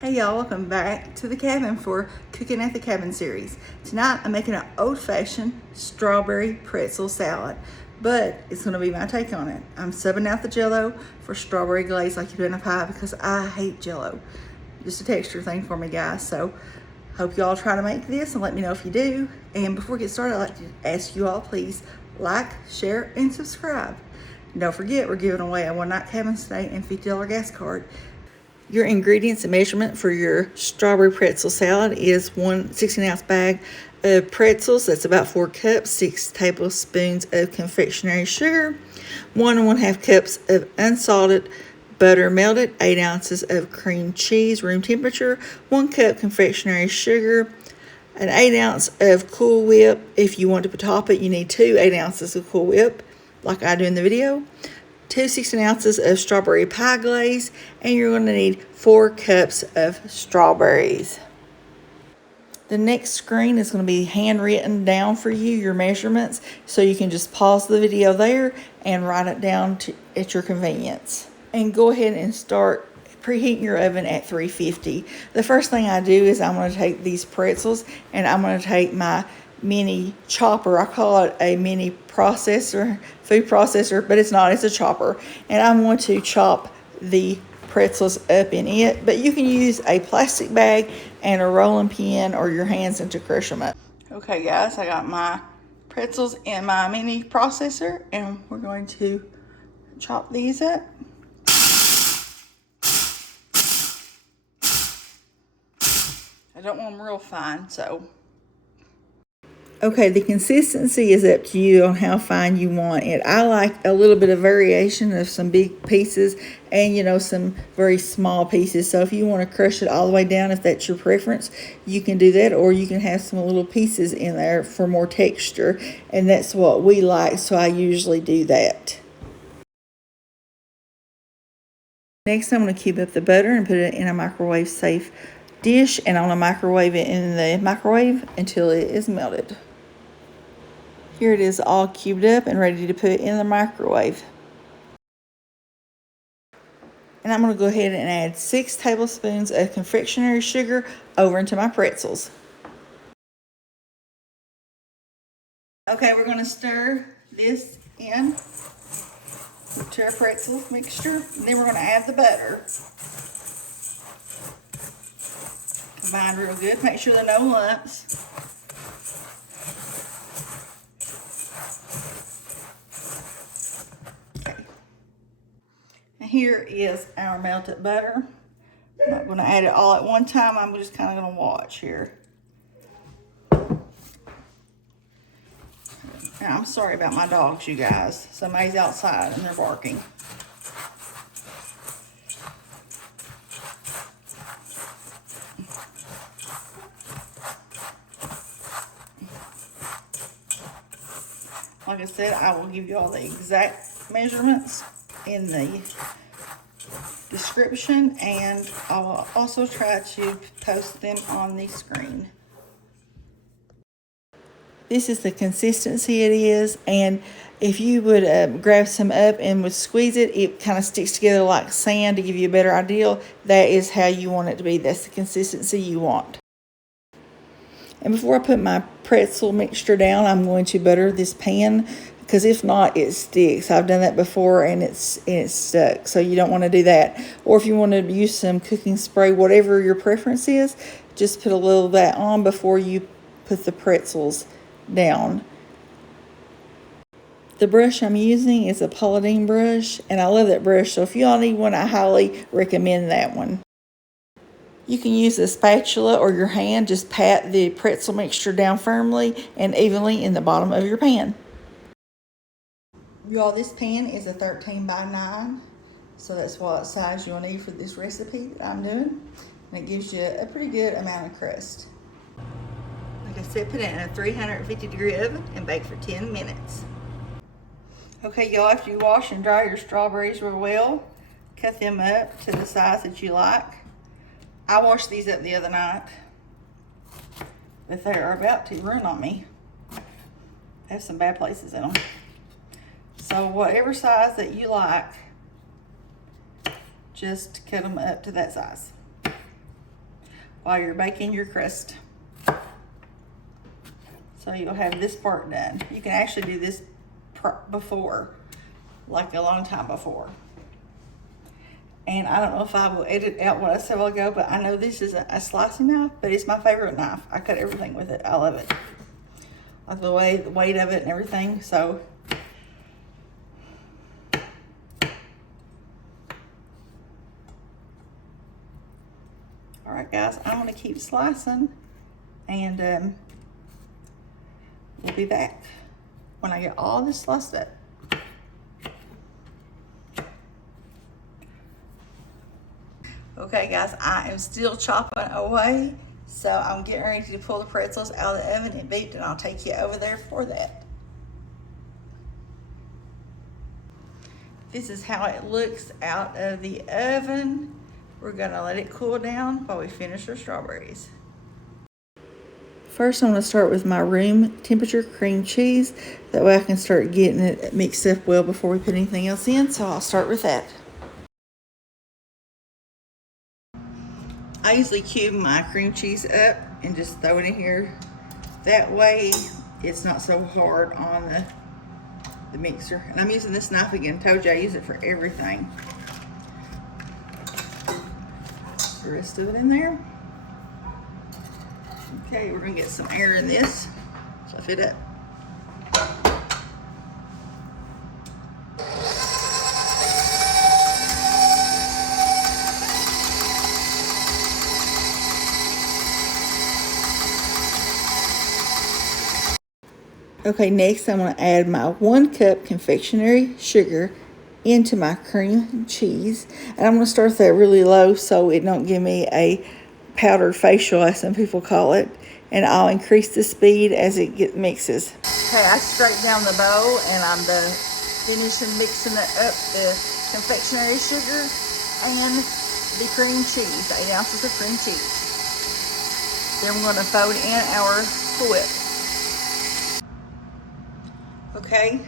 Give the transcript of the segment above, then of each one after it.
Hey y'all, welcome back to the cabin for Cooking at the Cabin series. Tonight I'm making an old-fashioned strawberry pretzel salad, but it's going to be my take on it. I'm subbing out the jello for strawberry glaze like you do in a pie because I hate jello. Just a texture thing for me, guys. So hope y'all try to make this and let me know if you do. And before we get started, I'd like to ask you all, please like, share, and subscribe. And don't forget, we're giving away a one-night cabin stay and $50 gas card. Your ingredients and measurement for your strawberry pretzel salad is one 16-ounce bag of pretzels. That's about 4 cups, 6 tablespoons of confectionery sugar, 1 1/2 cups of unsalted butter melted, 8 ounces of cream cheese, room temperature, 1 cup confectionery sugar, an 8-ounce of Cool Whip. If you want to top it, you need 2 8 ounces of Cool Whip, like I do in the video. 2 16 ounces of strawberry pie glaze, and you're going to need 4 cups of strawberries. The next screen is going to be handwritten down for you, your measurements, so you can just pause the video there and write it down at your convenience. And go ahead and start preheating your oven at 350. The first thing I do is I'm going to take these pretzels and I'm going to take my mini chopper. I call it a mini processor, food processor, but it's not, it's a chopper. And I'm going to chop the pretzels up in it, but you can use a plastic bag and a rolling pin or your hands to crush them up. Okay guys, I got my pretzels in my mini processor and we're going to chop these up. I don't want them real fine, so. Okay, the consistency is up to you on how fine you want it. I like a little bit of variation of some big pieces and, some very small pieces. So if you want to crush it all the way down, if that's your preference, you can do that. Or you can have some little pieces in there for more texture. And that's what we like, so I usually do that. Next, I'm going to cube up the butter and put it in a microwave safe dish. And I'm going to microwave it in the microwave until it is melted. Here it is all cubed up and ready to put in the microwave. And I'm going to go ahead and add 6 tablespoons of confectionery sugar over into my pretzels. Okay, we're going to stir this in to our pretzel mixture. And then we're going to add the butter. Combine real good. Make sure there are no lumps. Here is our melted butter. I'm not going to add it all at one time. I'm just kind of going to watch here. Now, I'm sorry about my dogs, you guys. Somebody's outside and they're barking. Like I said, I will give you all the exact measurements in the description, and I will also try to post them on the screen. This is the consistency it is, and if you would grab some up and would squeeze it, it kind of sticks together like sand to give you a better idea. That is how you want it to be. That's the consistency you want. And before I put my pretzel mixture down, I'm going to butter this pan, because if not, it sticks. I've done that before and it's stuck, so you don't want to do that. Or if you want to use some cooking spray, whatever your preference is, just put a little of that on before you put the pretzels down. The brush I'm using is a Pauladine brush, and I love that brush, so if you all need one, I highly recommend that one. You can use a spatula or your hand. Just pat the pretzel mixture down firmly and evenly in the bottom of your pan. Y'all, this pan is a 13 by 9, so that's what size you'll need for this recipe that I'm doing. And it gives you a pretty good amount of crust. Like I said, put it in a 350-degree oven and bake for 10 minutes. Okay, y'all, after you wash and dry your strawberries real well, cut them up to the size that you like. I washed these up the other night, but they are about to ruin on me. They have some bad places in them. So whatever size that you like, just cut them up to that size. while you're baking your crust. So you'll have this part done. You can actually do this before, like a long time before. And I don't know if I will edit out what I said a while ago, but I know this is a slicing knife, but it's my favorite knife. I cut everything with it. I love it. Like the weight of it and everything. So all right, guys, I'm gonna keep slicing, and we'll be back when I get all this sliced up. Okay, guys, I am still chopping away, so I'm getting ready to pull the pretzels out of the oven and beat, and I'll take you over there for that. This is how it looks out of the oven. We're gonna let it cool down while we finish our strawberries. First, I'm gonna start with my room temperature cream cheese. That way I can start getting it mixed up well before we put anything else in, so I'll start with that. I usually cube my cream cheese up and just throw it in here. That way it's not so hard on the mixer. And I'm using this knife again. Told you I use it for everything. The rest of it in there. Okay, we're gonna get some air in this. Fluff it up. Okay, next I'm going to add my 1 cup confectionery sugar into my cream cheese. And I'm going to start that really low so it don't give me a powdered facial, as some people call it. And I'll increase the speed as it mixes. Okay, I scraped down the bowl and I'm finishing mixing up the confectionery sugar and the cream cheese, 8 ounces of cream cheese. Then we're going to fold in our whip. Okay,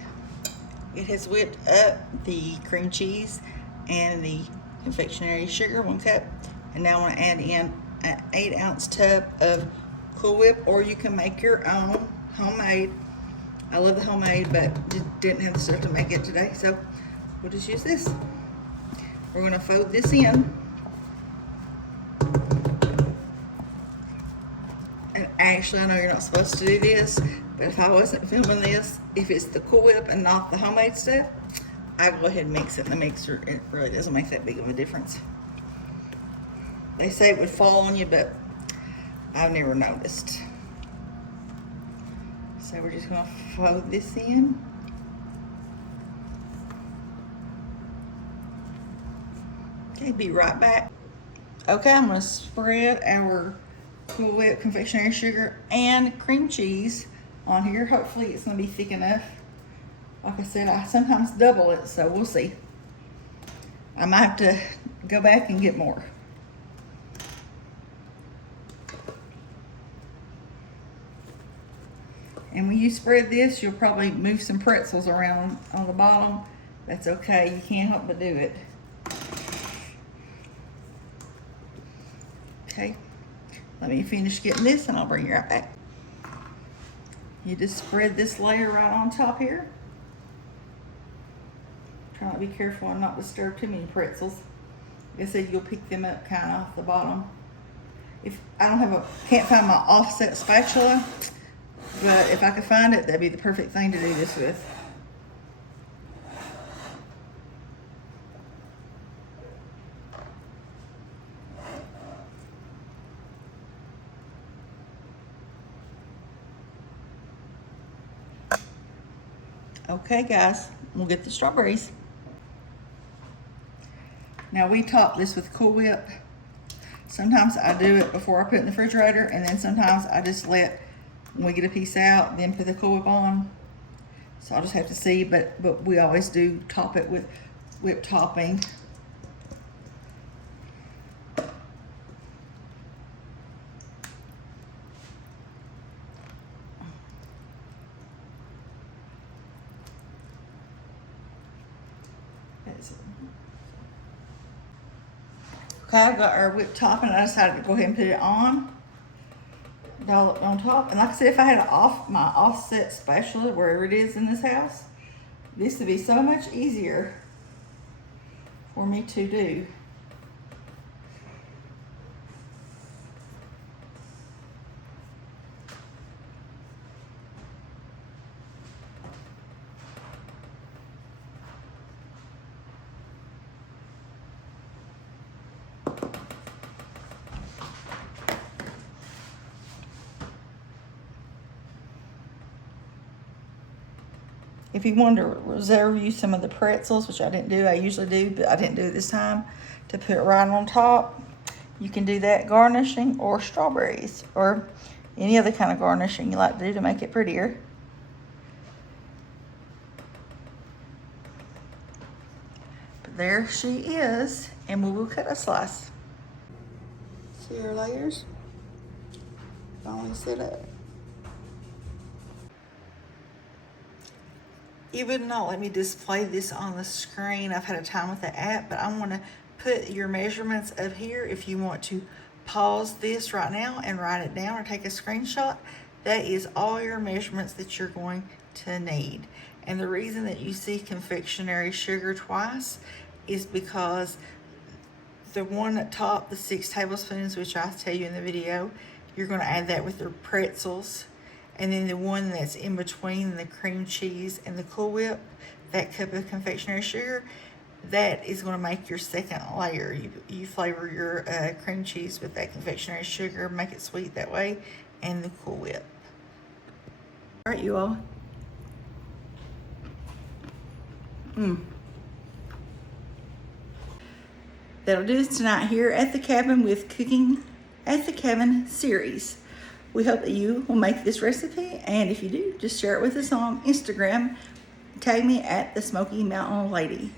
it has whipped up the cream cheese and the confectionery sugar, 1 cup. And now I want to add in an 8-ounce tub of Cool Whip, or you can make your own homemade. I love the homemade, but didn't have the stuff to make it today, so we'll just use this. We're going to fold this in. And actually, I know you're not supposed to do this, but if I wasn't filming this, if it's the Cool Whip and not the homemade stuff, I go ahead and mix it in the mixer. It really doesn't make that big of a difference. They say it would fall on you, but I've never noticed. So we're just gonna fold this in. Okay, be right back. Okay, I'm gonna spread our Cool Whip confectionery sugar and cream cheese on here. Hopefully it's gonna be thick enough. Like I said, I sometimes double it, so we'll see. I might have to go back and get more. And when you spread this, you'll probably move some pretzels around on the bottom. That's okay, you can't help but do it. Okay, let me finish getting this and I'll bring you right back. You just spread this layer right on top here. Try to be careful and not disturb too many pretzels. Like I said, you'll pick them up kind of off the bottom. If I don't can't find my offset spatula, but if I could find it, that'd be the perfect thing to do this with. Okay, guys, we'll get the strawberries. Now we top this with Cool Whip. Sometimes I do it before I put it in the refrigerator, and then sometimes I just let, when we get a piece out, then put the Cool Whip on. So I'll just have to see, but we always do top it with whipped topping. Okay, I've got our whipped topping, and I decided to go ahead and put it on. Dollop on top. And like I said, if I had my offset spatula wherever it is in this house, this would be so much easier for me to do. If you want to reserve you some of the pretzels, which I didn't do, I usually do, but I didn't do it this time, to put right on top, you can do that garnishing, or strawberries, or any other kind of garnishing you like to do to make it prettier. But there she is, and we will cut a slice. See our layers? Finally set up. It would not let me display this on the screen. I've had a time with the app, but I want to put your measurements up here. If you want to pause this right now and write it down or take a screenshot, that is all your measurements that you're going to need. And the reason that you see confectionery sugar twice is because the one at top, the 6 tablespoons, which I'll tell you in the video, you're going to add that with the pretzels. And then the one that's in between the cream cheese and the Cool Whip, that cup of confectionery sugar, that is going to make your second layer. You flavor your cream cheese with that confectionery sugar, make it sweet that way, and the Cool Whip. All right, you all. That'll do us tonight here at the cabin with Cooking at the Cabin series. We hope that you will make this recipe, and if you do, just share it with us on Instagram. Tag me at the Smoky Mountain Lady.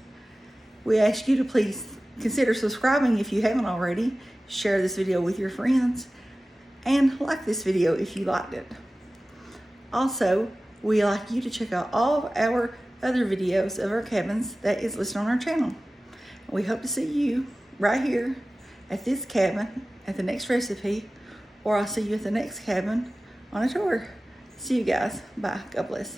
We ask you to please consider subscribing if you haven't already. Share this video with your friends, and like this video if you liked it. Also, we like you to check out all of our other videos of our cabins that is listed on our channel. We hope to see you right here at this cabin at the next recipe, or I'll see you at the next cabin on a tour. See you guys. Bye. God bless.